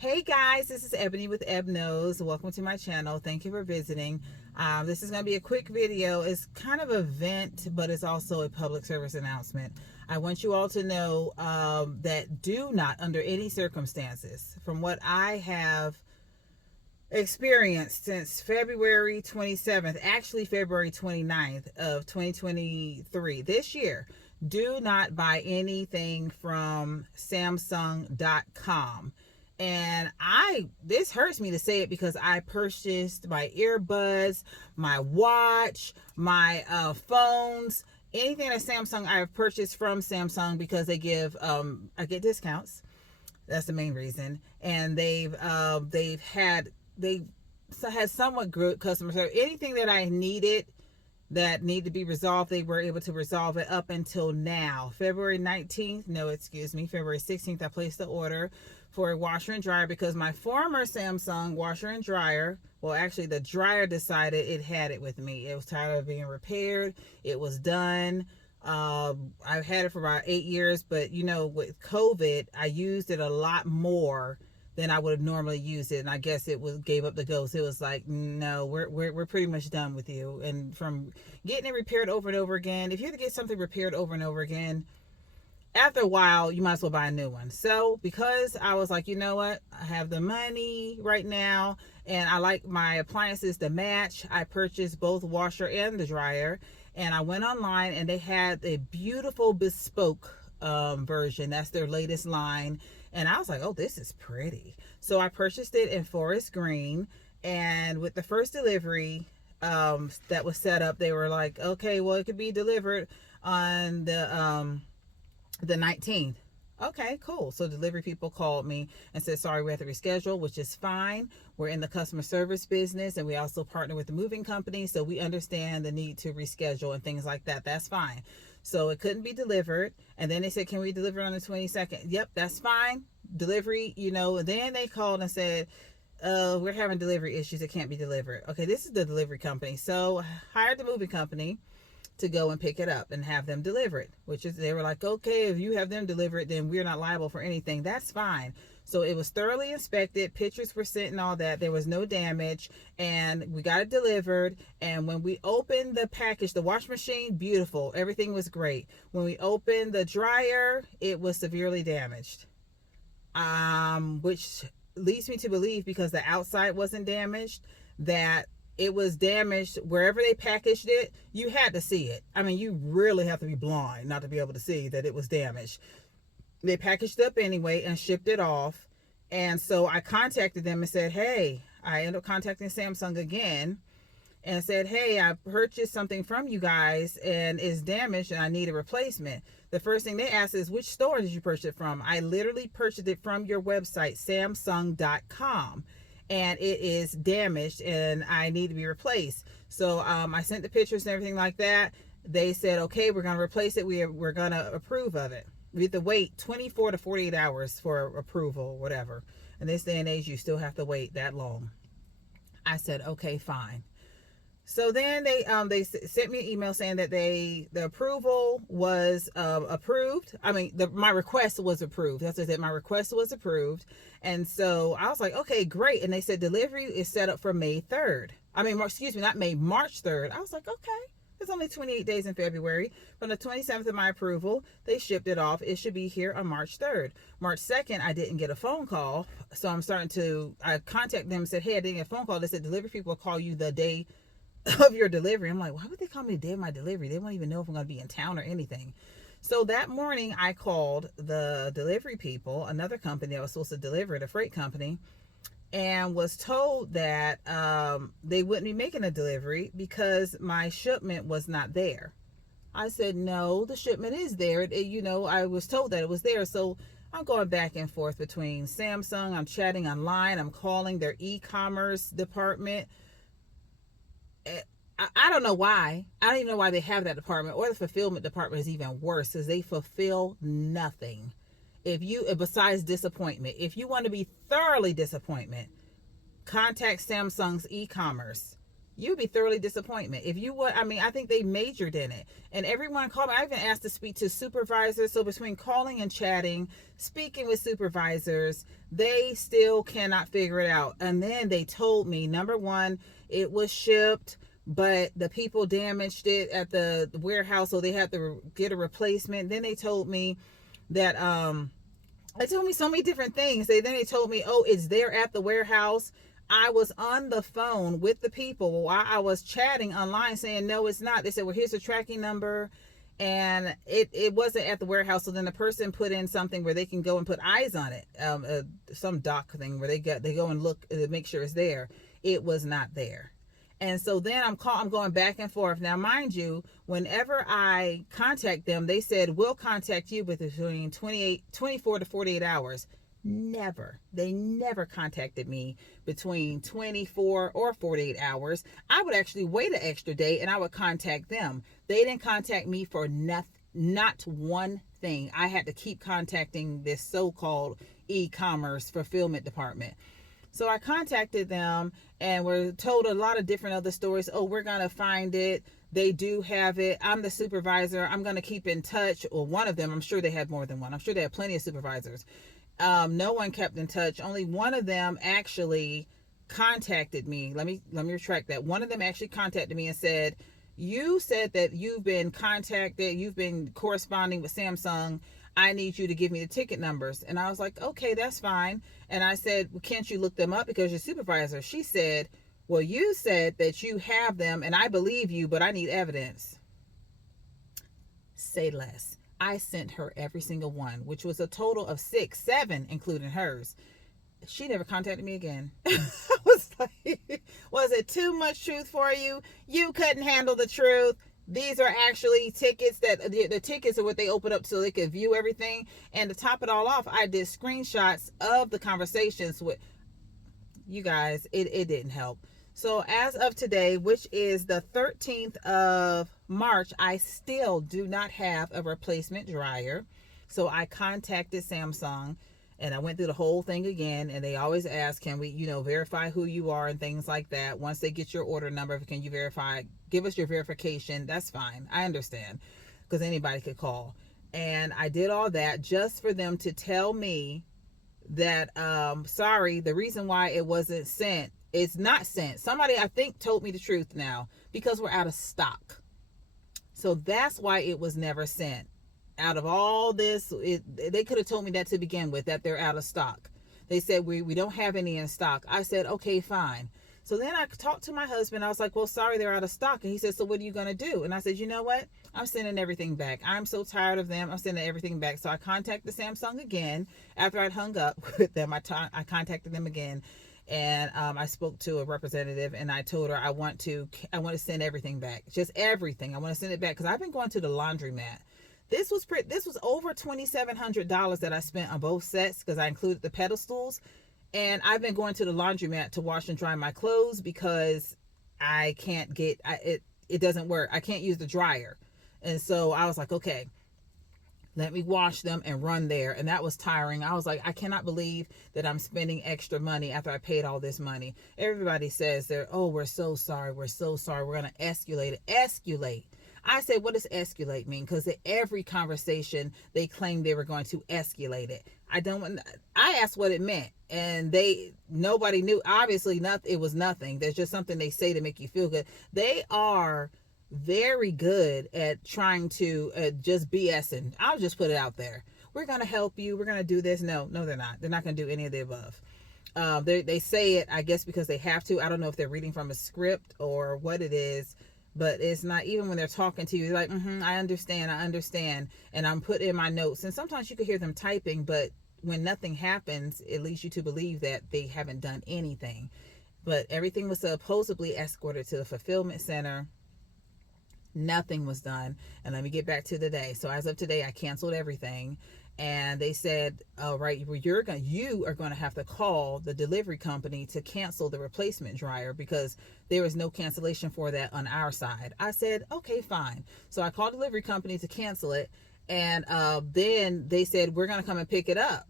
Hey guys, this is Ebony with Eb Knows. Welcome to my channel. Thank you for visiting. This is going to be a quick video. It's kind of an event, but it's also a public service announcement. I want you all to know that do not, under any circumstances, from what I have experienced since February 27th, actually February 29th of 2023, this year, do not buy anything from Scamsung.com. And this hurts me to say it because I purchased my earbuds, my watch, my phones, anything at Samsung I have purchased from Samsung because they give I get discounts. That's the main reason. And they've had somewhat good customer service. Anything that I needed that need to be resolved, they were able to resolve it up until now. February 16th, I placed the order for a washer and dryer because my former Samsung washer and dryer, well, actually the dryer decided it had it with me. It was tired of being repaired. It was done. I've had it for about 8 years, but with COVID, I used it a lot more than I would have normally used it, and I guess it gave up the ghost. It was like, no, we're pretty much done with you. And from getting it repaired over and over again, if you have to get something repaired over and over again, after a while, you might as well buy a new one. So because I was like, you know what, I have the money right now, and I like my appliances to match, I purchased both washer and the dryer, and I went online, and they had a beautiful Bespoke version. That's their latest line. And I was like, oh, this is pretty. So I purchased it in forest green. And with the first delivery that was set up, they were like, okay, well, it could be delivered on the 19th. Okay, cool. So delivery people called me and said, sorry, we have to reschedule, which is fine. We're in the customer service business, and we also partner with the moving company, so we understand the need to reschedule and things like that. That's fine. So it couldn't be delivered. And then they said, can we deliver on the 22nd? Yep, that's fine. Delivery, and then they called and said, we're having delivery issues. It can't be delivered. Okay, this is the delivery company. So hired the moving company to go and pick it up and have them deliver it, which is, they were like, okay, if you have them deliver it, then we're not liable for anything. That's fine. So it was thoroughly inspected, pictures were sent and all that. There was no damage, and we got it delivered. And when we opened the package, the wash machine, beautiful, everything was great. When we opened the dryer, it was severely damaged, which leads me to believe, because the outside wasn't damaged, that it was damaged wherever they packaged it. You had to see it. I mean, you really have to be blind not to be able to see that it was damaged. They packaged it up anyway and shipped it off. And so I contacted them and said, hey, I ended up contacting Samsung again and said, hey, I purchased something from you guys and it's damaged and I need a replacement. The first thing they asked is, which store did you purchase it from? I literally purchased it from your website, Scamsung.com. And it is damaged and I need to be replaced. So I sent the pictures and everything like that. They said, okay, we're going to replace it. We're going to approve of it. We have to wait 24 to 48 hours for approval, whatever. In this day and age, you still have to wait that long. I said, okay, fine. So then they sent me an email saying that the approval was approved. I mean, my request was approved. That's what I said. My request was approved. And so I was like, okay, great. And they said delivery is set up for May 3rd. I mean, excuse me, not May, March 3rd. I was like, okay. It's only 28 days in February. From the 27th of my approval, they shipped it off. It should be here on March 3rd. March 2nd, I didn't get a phone call. So I contacted them and said, hey, I didn't get a phone call. They said delivery people will call you the day of your delivery. I'm like, why would they call me the day of my delivery? They won't even know if I'm going to be in town or anything. So that morning I called the delivery people, another company that was supposed to deliver it, a freight company, and was told that they wouldn't be making a delivery because my shipment was not there. I said, no, the shipment is there. I was told that it was there. So I'm going back and forth between Samsung. I'm chatting online. I'm calling their e-commerce department. I don't know why. I don't even know why they have that department, or the fulfillment department is even worse because they fulfill nothing. Besides disappointment, if you want to be thoroughly disappointment, contact Samsung's e-commerce. you'd be thoroughly disappointed. If you would, I mean, I think they majored in it. And everyone called me. I even asked to speak to supervisors. So between calling and chatting, speaking with supervisors, they still cannot figure it out. And then they told me, number one, it was shipped, but the people damaged it at the warehouse, so they had to get a replacement. Then they told me that they told me so many different things. Then they told me, oh, it's there at the warehouse. I was on the phone with the people while I was chatting online saying, no, it's not. They said, well, here's the tracking number. And it wasn't at the warehouse. So then the person put in something where they can go and put eyes on it. Some doc thing where they go and look to make sure it's there. It was not there. And so then I'm going back and forth. Now, mind you, whenever I contact them, they said, we'll contact you between 24 to 48 hours. Never. They never contacted me between 24 or 48 hours. I would actually wait an extra day and I would contact them. They didn't contact me for not one thing. I had to keep contacting this so-called e-commerce fulfillment department. So I contacted them and we're told a lot of different other stories. Oh, we're going to find it. They do have it. I'm the supervisor. I'm going to keep in touch. Or one of them, I'm sure they had more than one. I'm sure they had plenty of supervisors. No one kept in touch. Only one of them actually contacted me. Let me retract that. One of them actually contacted me and said, you said that you've been contacted. You've been corresponding with Scamsung. I need you to give me the ticket numbers. And I was like, okay, that's fine. And I said, well, can't you look them up because you're supervisor? She said, well, you said that you have them and I believe you, but I need evidence. Say less. I sent her every single one, which was a total of 7, including hers. She never contacted me again. I was like, was it too much truth for you? You couldn't handle the truth. These are actually tickets that the tickets are what they open up so they could view everything. And to top it all off, I did screenshots of the conversations with you guys. It didn't help. So as of today, which is the 13th of March, I still do not have a replacement dryer. So I contacted Scamsung and I went through the whole thing again. And they always ask, can we, verify who you are and things like that. Once they get your order number, can you verify? Give us your verification. That's fine. I understand because anybody could call. And I did all that just for them to tell me that, sorry, the reason why it wasn't sent, it's not sent. Somebody, I think, told me the truth now because we're out of stock. So that's why it was never sent. Out of all this, they could have told me that to begin with, that they're out of stock. They said, we don't have any in stock. I said, okay, fine. So then I talked to my husband. I was like, well, sorry, they're out of stock. And he said, so what are you going to do? And I said, you know what? I'm sending everything back. I'm so tired of them. I'm sending everything back. So I contacted Scamsung again. After I'd hung up with them, I contacted them again. And I spoke to a representative and I told her I want to send everything back. Just everything. I want to send it back because I've been going to the laundromat. This was over $2,700 that I spent on both sets because I included the pedestals. And I've been going to the laundromat to wash and dry my clothes because I can't get it doesn't work. I can't use the dryer. And so I was like, okay, let me wash them and run there. And that was tiring. I was like, I cannot believe that I'm spending extra money after I paid all this money. Everybody says we're so sorry. We're so sorry. We're going to escalate it. Escalate. I said, what does escalate mean? Because at every conversation, they claimed they were going to escalate it. I asked what it meant and nobody knew. Obviously, it was nothing. There's just something they say to make you feel good. They are very good at trying to just BSing. I'll just put it out there. We're going to help you. We're going to do this. No, they're not. They're not going to do any of the above. They say it, I guess, because they have to. I don't know if they're reading from a script or what it is. But it's not, even when they're talking to you, they're like, I understand. And I'm putting in my notes. And sometimes you can hear them typing, but when nothing happens, it leads you to believe that they haven't done anything. But everything was supposedly escorted to the fulfillment center. Nothing was done. And let me get back to today. So as of today, I canceled everything. And they said, all right, you are going to have to call the delivery company to cancel the replacement dryer because there is no cancellation for that on our side. I said, okay, fine. So I called the delivery company to cancel it. And then they said, we're going to come and pick it up.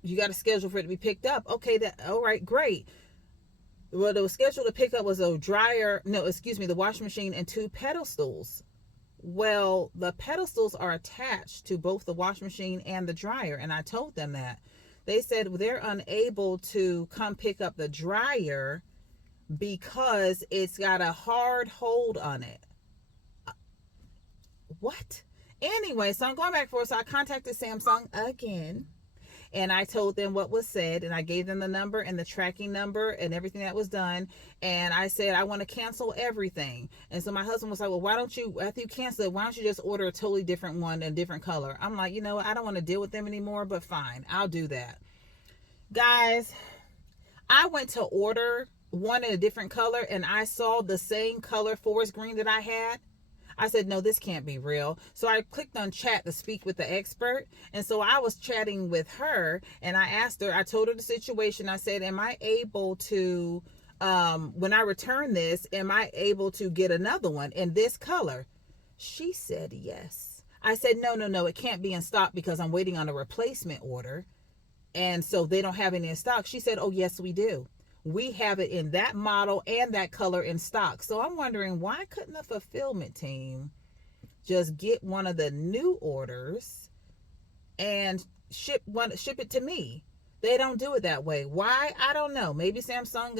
You got a schedule for it to be picked up. Okay, all right, great. What it was scheduled to pick up was a dryer, no, excuse me, the washing machine and 2 pedestals. Well, the pedestals are attached to both the washing machine and the dryer, and I told them that. They said they're unable to come pick up the dryer because it's got a hard hold on it. What? Anyway, so I'm going back for it. So I contacted Scamsung again, and I told them what was said, and I gave them the number and the tracking number and everything that was done. And I said, I want to cancel everything. And so my husband was like, well, why don't you, after you cancel it, why don't you just order a totally different one and different color? I'm like, you know what? I don't want to deal with them anymore, but fine, I'll do that. Guys, I went to order one in a different color, and I saw the same color forest green that I had. I said, no, this can't be real. So I clicked on chat to speak with the expert. And so I was chatting with her, and I asked her, I told her the situation. I said, am I able to, when I return this, am I able to get another one in this color? She said, yes. I said, no, it can't be in stock because I'm waiting on a replacement order. And so they don't have any in stock. She said, oh, yes, we do. We have it in that model and that color in stock. So I'm wondering, why couldn't the fulfillment team just get one of the new orders and ship it to me? They don't do it that way. Why? I don't know. Maybe Scamsung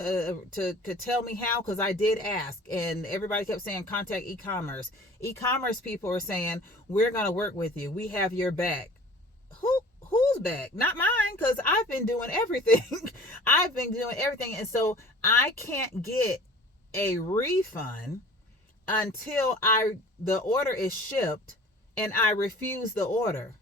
could tell me how, because I did ask, and everybody kept saying contact e-commerce. E-commerce people are saying, we're going to work with you. We have your back. Who's back? Not mine, because I've been doing everything. I've been doing everything. And so I can't get a refund until the order is shipped and I refuse the order.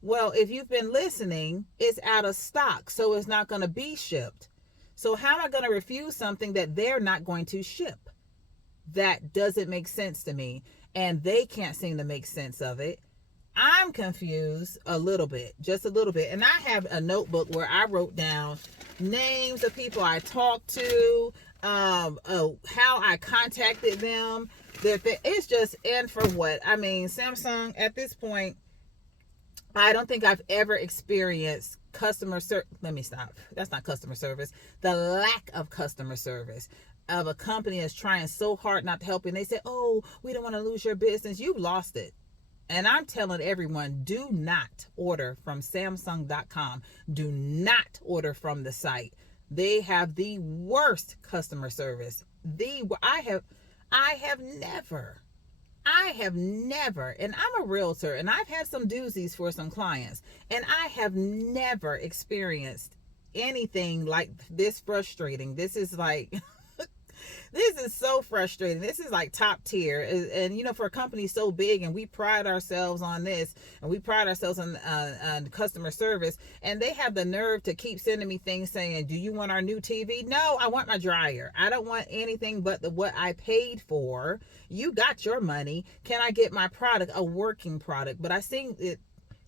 Well, if you've been listening, it's out of stock, so it's not going to be shipped. So how am I going to refuse something that they're not going to ship? That doesn't make sense to me, and they can't seem to make sense of it. I'm confused a little bit, just a little bit. And I have a notebook where I wrote down names of people I talked to, how I contacted them. It's just, and for what? I mean, Scamsung, at this point, I don't think I've ever experienced customer service. Let me stop. That's not customer service. The lack of customer service of a company that's trying so hard not to help you. And they say, oh, we don't want to lose your business. You've lost it. And I'm telling everyone, do not order from Scamsung.com. Do not order from the site. They have the worst customer service. I have never, and I'm a realtor, and I've had some doozies for some clients, and I have never experienced anything like this frustrating. This is like... This is so frustrating. This is like top tier. And you know, for a company so big, and we pride ourselves on this, and we pride ourselves on customer service, and they have the nerve to keep sending me things saying, do you want our new TV? No, I want my dryer. I don't want anything but what I paid for. You got your money. Can I get my product, a working product? But I think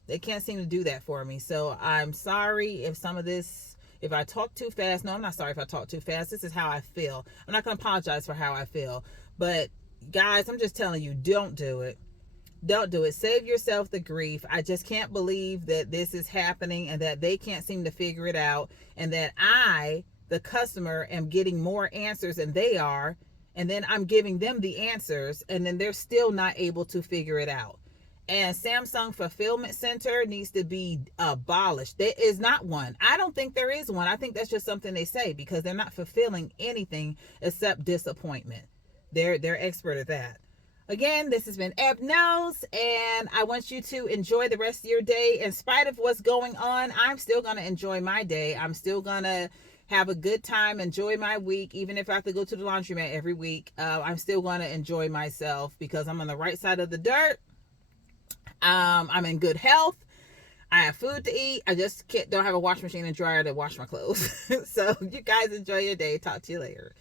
they can't seem to do that for me. So I'm sorry if some of this, if I talk too fast. No, I'm not sorry if I talk too fast. This is how I feel. I'm not going to apologize for how I feel. But guys, I'm just telling you, don't do it. Don't do it. Save yourself the grief. I just can't believe that this is happening and that they can't seem to figure it out, and that I, the customer, am getting more answers than they are, and then I'm giving them the answers, and then they're still not able to figure it out. And Scamsung Fulfillment Center needs to be abolished. There is not one. I don't think there is one. I think that's just something they say because they're not fulfilling anything except disappointment. They're expert at that. Again, this has been Eb Knows, and I want you to enjoy the rest of your day. In spite of what's going on, I'm still going to enjoy my day. I'm still going to have a good time, enjoy my week. Even if I have to go to the laundromat every week, I'm still going to enjoy myself because I'm on the right side of the dirt. I'm in good health. I have food to eat. I just don't have a washing machine and dryer to wash my clothes. So you guys enjoy your day. Talk to you later.